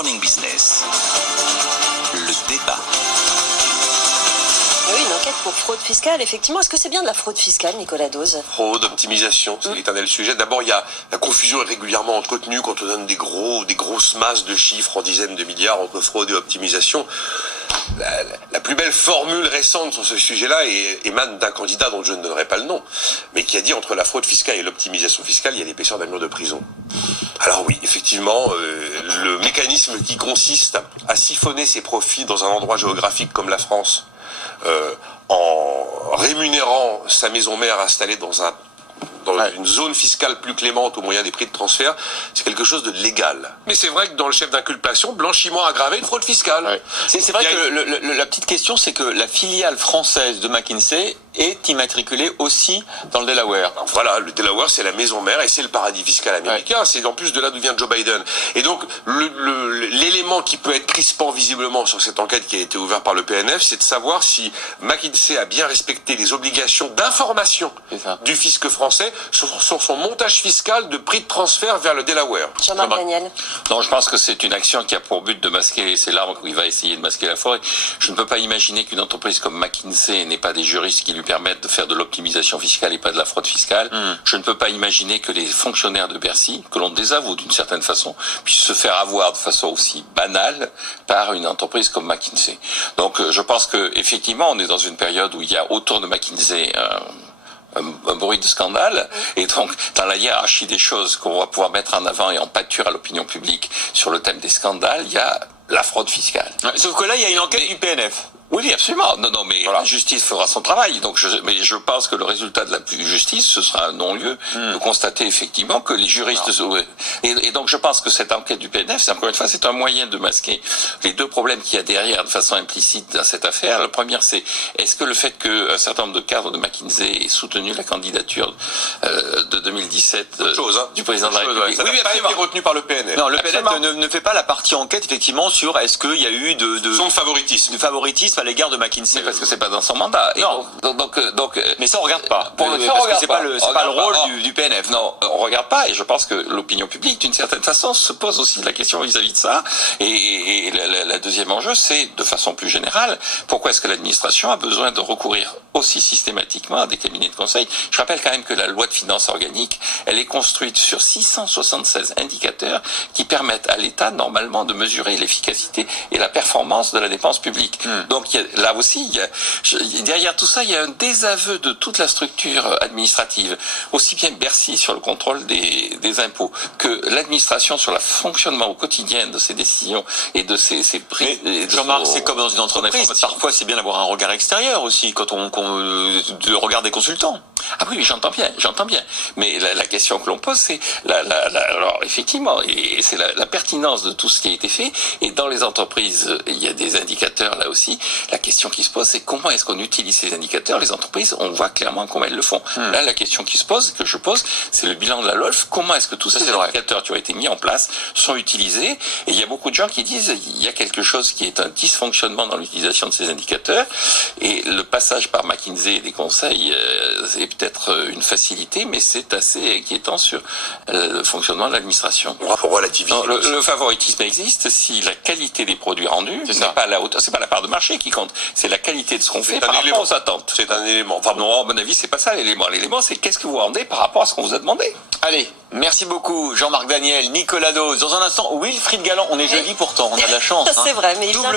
Morning Business. Le débat. Oui, une enquête pour fraude fiscale, effectivement. Est-ce que c'est bien de la fraude fiscale, Nicolas Dose? Fraude, optimisation, c'est l'éternel sujet. D'abord, il y a la confusion est régulièrement entretenue quand on donne des grosses masses de chiffres en dizaines de milliards entre fraude et optimisation. La plus belle formule récente sur ce sujet-là émane d'un candidat dont je ne donnerai pas le nom, mais qui a dit entre la fraude fiscale et l'optimisation fiscale, il y a l'épaisseur d'un mur de prison. Alors oui, effectivement, le mécanisme qui consiste à siphonner ses profits dans un endroit géographique comme la France, en rémunérant sa maison mère installée dans une zone fiscale plus clémente au moyen des prix de transfert, c'est quelque chose de légal. Mais c'est vrai que dans le chef d'inculpation, blanchiment aggravé de fraude fiscale. Ouais. C'est vrai que la petite question, c'est que la filiale française de McKinsey est immatriculée aussi dans le Delaware. Alors voilà, le Delaware, c'est la maison mère et c'est le paradis fiscal américain. Ouais. C'est en plus de là d'où vient Joe Biden. Et donc, l'élément qui peut être crispant visiblement sur cette enquête qui a été ouverte par le PNF, c'est de savoir si McKinsey a bien respecté les obligations d'information du fisc français sur son montage fiscal de prix de transfert vers le Delaware. Jean-Marc Daniel. Non, je pense que c'est une action qui a pour but de masquer, c'est l'arbre où il va essayer de masquer la forêt. Je ne peux pas imaginer qu'une entreprise comme McKinsey n'ait pas des juristes qui lui permettent de faire de l'optimisation fiscale et pas de la fraude fiscale. Je ne peux pas imaginer que les fonctionnaires de Bercy, que l'on désavoue d'une certaine façon, puissent se faire avoir de façon aussi banale par une entreprise comme McKinsey. Donc je pense que effectivement, on est dans une période où il y a autour de McKinsey un bruit de scandale, et donc dans la hiérarchie des choses qu'on va pouvoir mettre en avant et en pâture à l'opinion publique sur le thème des scandales, il y a la fraude fiscale. Sauf que là, il y a une enquête du PNF. Oui, absolument. Non, mais voilà. La justice fera son travail. Donc, mais je pense que le résultat de la justice, ce sera un non-lieu de constater effectivement que les juristes. Et donc, je pense que cette enquête du PNF, encore une fois, c'est un moyen de masquer les deux problèmes qu'il y a derrière de façon implicite dans cette affaire. La première, c'est est-ce que le fait qu'un certain nombre de cadres de McKinsey aient soutenu la candidature de 2017 du président de la République. Ça n'a pas été retenu par le PNF. Non, le PNF ne fait pas la partie enquête effectivement sur est-ce qu'il y a eu de favoritisme à l'égard de McKinsey. Mais parce que c'est pas dans son mandat. Non. Donc, mais ça on regarde pas. C'est pas le rôle du PNF. Non, on regarde pas. Et je pense que l'opinion publique, d'une certaine façon, se pose aussi la question vis-à-vis de ça. Et la deuxième enjeu, c'est de façon plus générale, pourquoi est-ce que l'administration a besoin de recourir aussi systématiquement à des cabinets de conseil? Je rappelle quand même que la loi de finances organique, elle est construite sur 676 indicateurs qui permettent à l'État normalement de mesurer l'efficacité et la performance de la dépense publique. Donc là aussi, derrière tout ça, il y a un désaveu de toute la structure administrative, aussi bien Bercy sur le contrôle des impôts que l'administration sur le fonctionnement au quotidien de ses décisions et de ses prix. Jean-Marc, c'est comme dans une entreprise. Parfois, c'est bien d'avoir un regard extérieur aussi quand le regard des consultants. Ah oui, j'entends bien. Mais la question que l'on pose, c'est alors effectivement, et c'est la pertinence de tout ce qui a été fait. Et dans les entreprises, il y a des indicateurs là aussi. La question qui se pose, c'est comment est-ce qu'on utilise ces indicateurs? Les entreprises, on voit clairement comment elles le font. Là, la question qui se pose, que je pose, c'est le bilan de la LOLF. Comment est-ce que tous ces indicateurs qui ont été mis en place sont utilisés? Et il y a beaucoup de gens qui disent il y a quelque chose qui est un dysfonctionnement dans l'utilisation de ces indicateurs. Et le passage par McKinsey et des conseils, c'est peut-être une facilité, mais c'est assez inquiétant sur le fonctionnement de l'administration. Pour relativiser. Le favoritisme existe si la qualité des produits rendus n'est pas à la hauteur. C'est pas la part de marché qui compte, c'est la qualité de ce qu'on fait par rapport aux attentes. C'est un élément. Enfin non, à mon avis, c'est pas ça l'élément. L'élément, c'est qu'est-ce que vous rendez par rapport à ce qu'on vous a demandé. Allez, merci beaucoup Jean-Marc Daniel, Nicolas Dose. Dans un instant, Wilfried Galland. On est jeudi pourtant, on a de la chance. C'est vrai, mais il vient